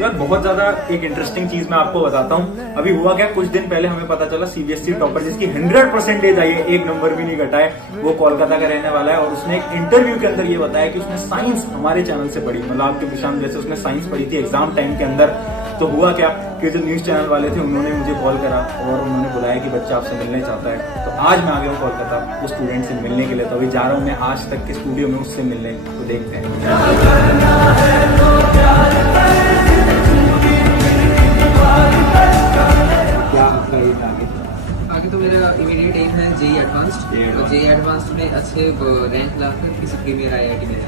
तो यार बहुत ज्यादा एक इंटरेस्टिंग चीज मैं आपको बताता हूँ। अभी हुआ क्या, कुछ दिन पहले हमें पता चला सीबीएसई टॉपर जिसकी 100% आई है, एक नंबर भी नहीं घटा है, वो कोलकाता का रहने वाला है। और उसने एक इंटरव्यू के अंदर ये बताया कि उसने साइंस हमारे चैनल से पढ़ी, मतलब आपके प्रशांत जैसे उसने साइंस पढ़ी थी एग्जाम टाइम के अंदर। तो हुआ क्या कि जो न्यूज चैनल वाले थे उन्होंने मुझे कॉल करा और उन्होंने बुलाया कि बच्चा आपसे मिलने चाहता है। तो आज मैं आ गया हूँ कोलकाता वो स्टूडेंट से मिलने के लिए। तो अभी जा रहा हूँ मैं आज तक के स्टूडियो में उससे मिलने। तो देखते हैं। आगे तो मेरा इमीडिएट एम है जेई एडवांस्ड, और जेई एडवांस्ड में अच्छे रैंक लाकर किसी प्रीमियर आईआईटी में